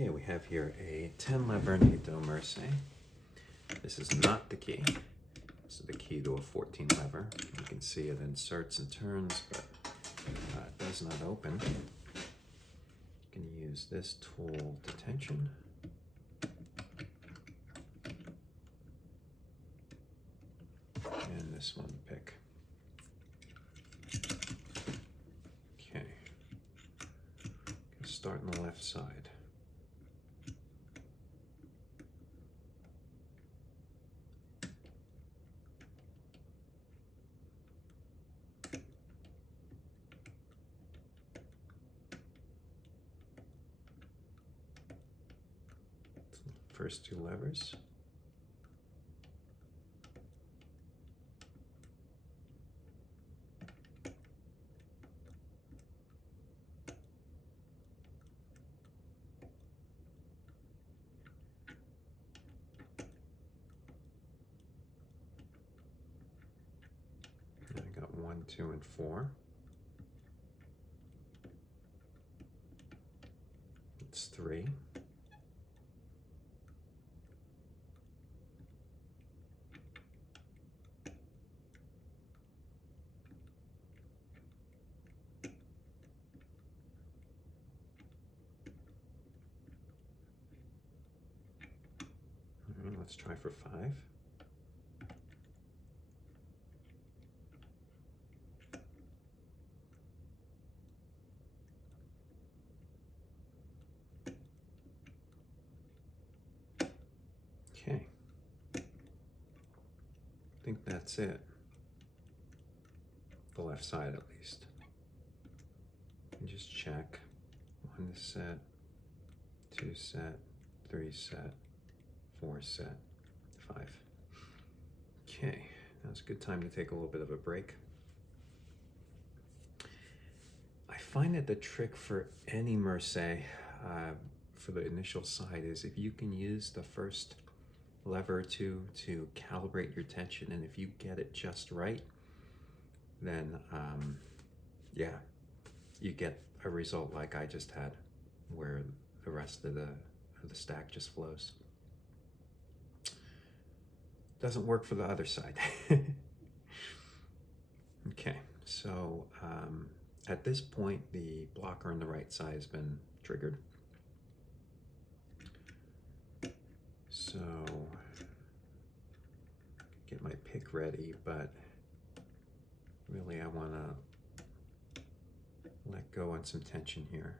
Okay, we have here a 10 lever NATO Mersey. This is not the key. This is the key to a 14 lever. You can see it inserts and turns, but it does not open. You can use this tool to tension. And this one to pick. Okay. Start on the left side. First two levers. And I got 1, 2, and 4. It's 3. Let's try for 5. Okay. I think that's it. The left side at least. And just check. 1 is set, 2 set, 3 set, 4 set, 5. Okay, now's a good time to take a little bit of a break. I find that the trick for any Mersey for the initial side is if you can use the first lever or two to calibrate your tension, and if you get it just right, then yeah, you get a result like I just had, where the rest of the stack just flows. Doesn't work for the other side. Okay, so at this point, the blocker on the right side has been triggered. So get my pick ready, but really I want to let go on some tension here.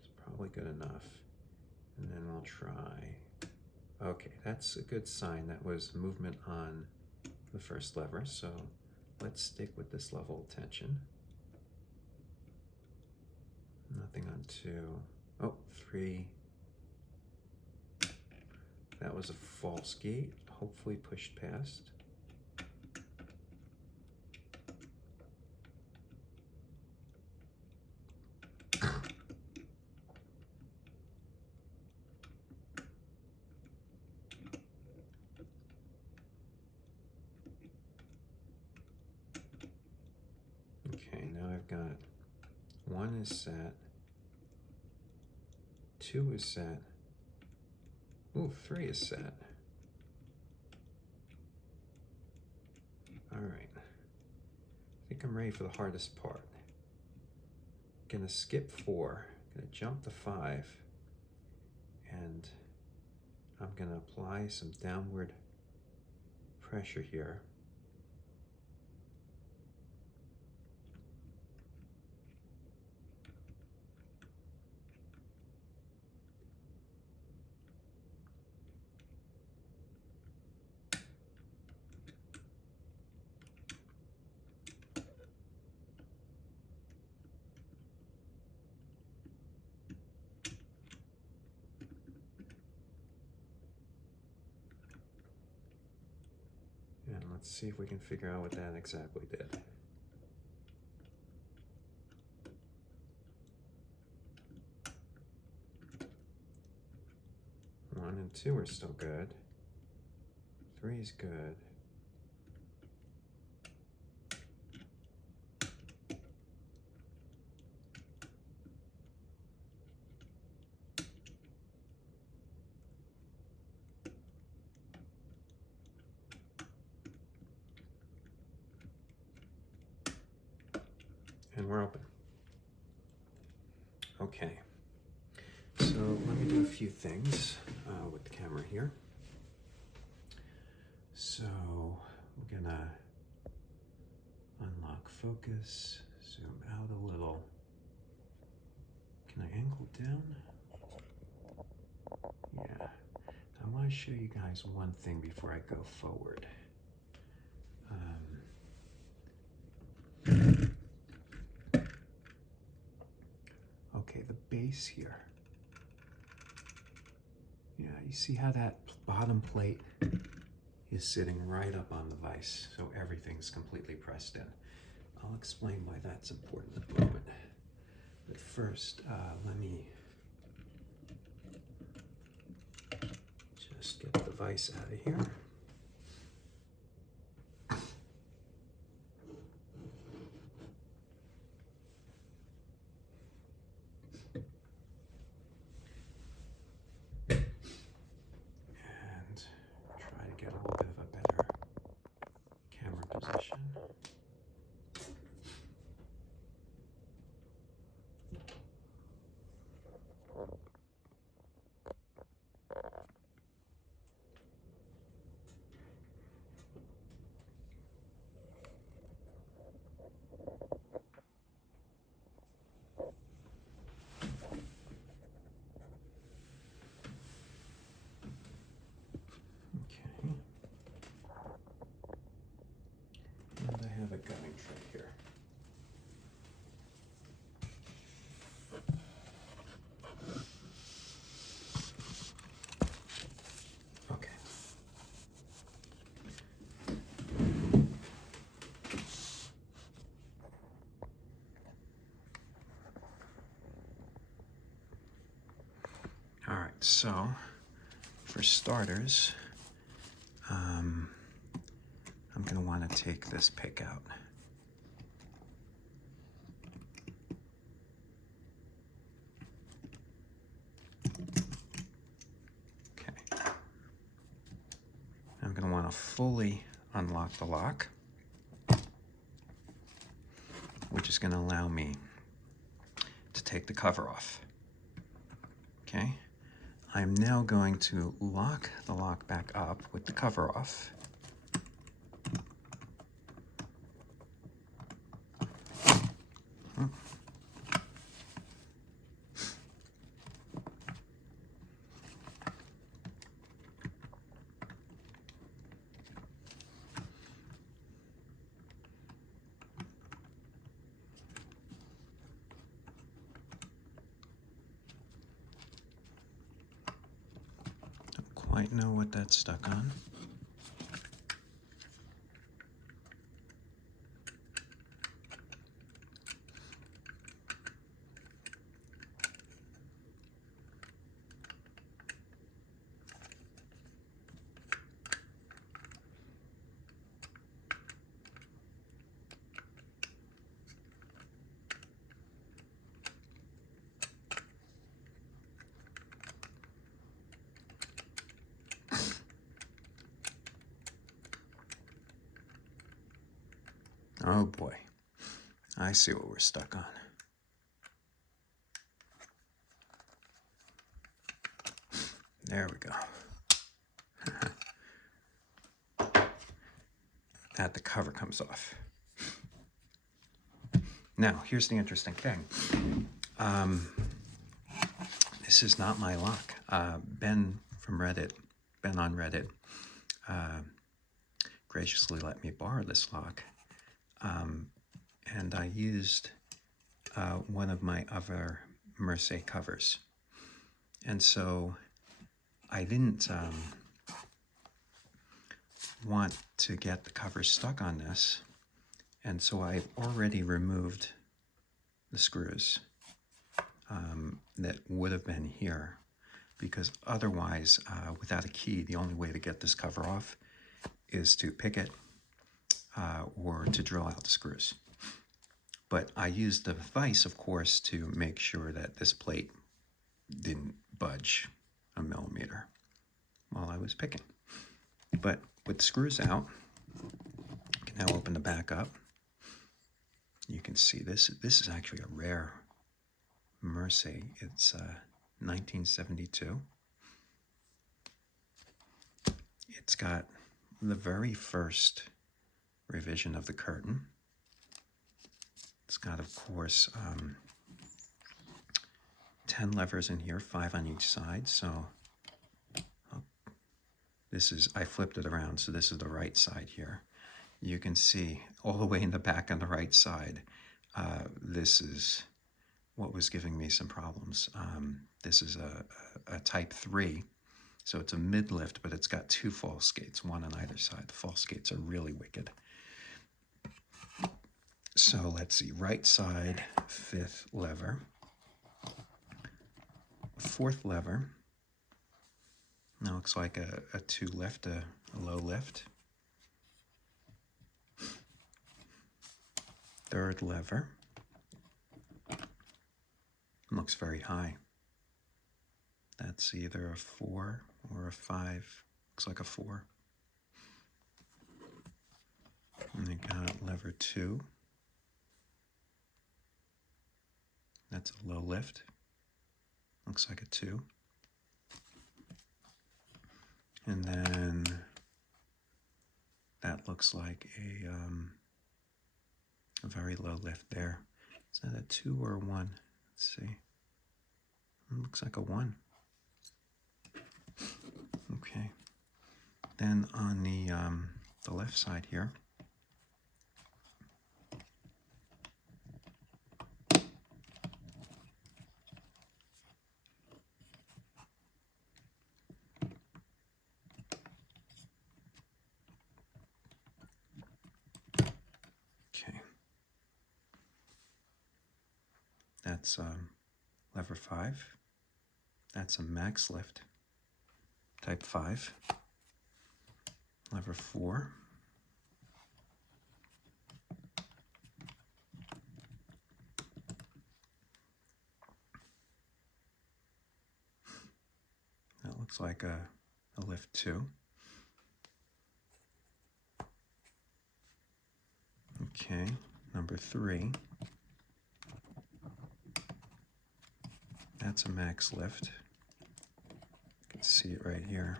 It's probably good enough. And then we'll try. Okay, that's a good sign. That was movement on the first lever. So let's stick with this level of tension. Nothing on 2. Oh, 3. That was a false gate, hopefully pushed past. Okay, now I've got 1 is set, 2 is set, ooh, 3 is set. All right, I think I'm ready for the hardest part. Gonna skip 4, gonna jump to 5, and I'm gonna apply some downward pressure here. And let's see if we can figure out what that exactly did. One and 2 are still good. 3 is good. And we're open. Okay, so let me do a few things with the camera here. So we're gonna unlock focus, zoom out a little. Can I angle down? Yeah. I want to show you guys one thing before I go forward. Okay, the base here. Yeah, you see how that bottom plate is sitting right up on the vise, so everything's completely pressed in. I'll explain why that's important in a moment. But first, let me just get the vise out of here. And try to get a little bit of a better camera position. Okay. And I have a gunning tray here. Okay. All right, so for starters, I'm going to want to take this pick out. Okay. I'm going to want to fully unlock the lock, which is going to allow me to take the cover off. Okay. I'm now going to lock the lock back up with the cover off. Quite know what that's stuck on. Oh boy, I see what we're stuck on. There we go. That the cover comes off. Now, here's the interesting thing. This is not my lock. Ben from Reddit, Ben on Reddit, graciously let me borrow this lock. And I used one of my other Mersey covers. And so I didn't want to get the cover stuck on this. And so I've already removed the screws that would have been here, because otherwise, without a key, the only way to get this cover off is to pick it or to drill out the screws. But I used the vise, of course, to make sure that this plate didn't budge a millimeter while I was picking. But with the screws out, I can now open the back up. You can see this is actually a rare Mersey. It's 1972. It's got the very first revision of the curtain. It's got, of course, 10 levers in here, 5 on each side. So this is, I flipped it around, so this is the right side here. You can see all the way in the back on the right side, this is what was giving me some problems. This is a type 3, so it's a mid-lift, but it's got 2 false gates, one on either side. The false gates are really wicked. So let's see, right side, 5th lever, 4th lever. Now looks like a 2 lift, a low lift. 3rd lever. Looks very high. That's either a 4 or a 5. Looks like a 4. And we got lever 2. That's a low lift. Looks like a 2. And then that looks like a very low lift there. Is that a 2 or a 1? Let's see. It looks like a 1. Okay. Then on the left side here, okay, that's lever 5. That's a max lift, type 5. Lever 4. That looks like a lift 2. Okay, number 3. That's a max lift. You can see it right here.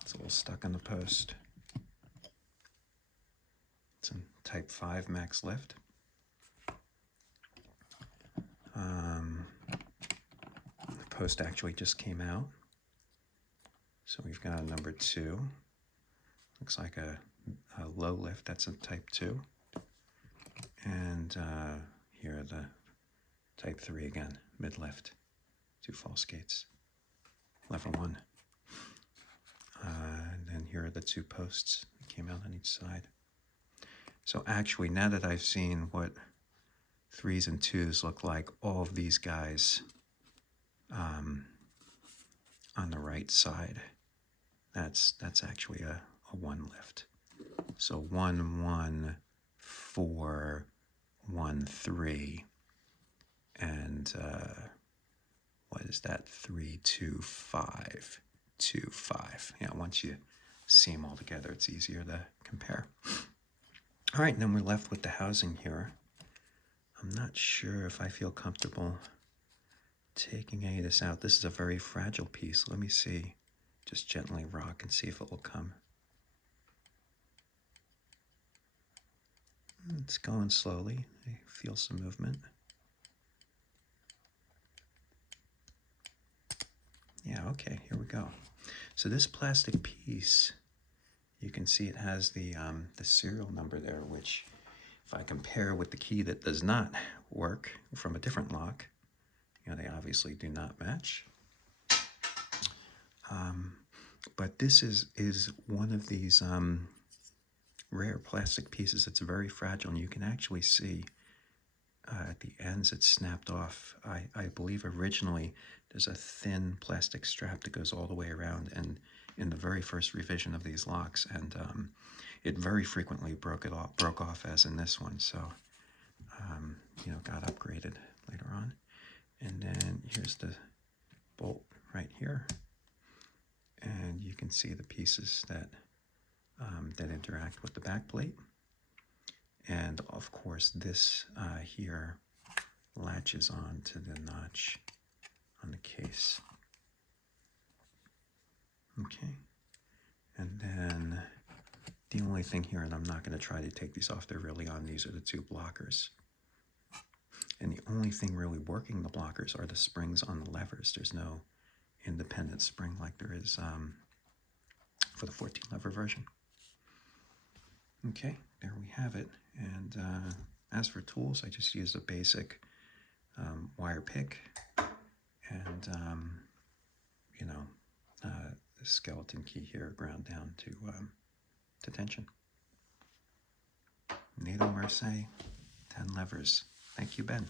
It's a little stuck on the post. It's a type 5 max lift. The post actually just came out. So we've got a number 2. Looks like a low lift. That's a type 2. And here are the type 3 again, mid lift. 2 false gates. Lever 1. And then here are the 2 posts that came out on each side. So actually, now that I've seen what 3s and 2s look like, all of these guys on the right side, that's actually a 1 lift. So 1, 1, 4, 1, 3, and what is that? 3, 2, 5. 2, 5. Yeah, once you see them all together, it's easier to compare. All right, and then we're left with the housing here. I'm not sure if I feel comfortable taking any of this out. This is a very fragile piece. Let me see. Just gently rock and see if it will come. It's going slowly. I feel some movement. Yeah, okay, here we go. So this plastic piece, you can see it has the serial number there, which if I compare with the key that does not work from a different lock, you know, they obviously do not match. But this is one of these rare plastic pieces. It's very fragile, and you can actually see at the ends it's snapped off. I believe originally there's a thin plastic strap that goes all the way around, and in the very first revision of these locks, and it very frequently broke off, as in this one. So you know, got upgraded later on. And then here's the bolt right here, and you can see the pieces that that interact with the back plate. And And of course, this here latches on to the notch on the case. Okay. And then the only thing here, and I'm not going to try to take these off, they're really on, these are the two blockers. And the only thing really working the blockers are the springs on the levers. There's no independent spring like there is for the 14 lever version. Okay, there we have it. And as for tools, I just use a basic wire pick and, the skeleton key here ground down to tension. NATO Mersey, 10 levers. Thank you, Ben.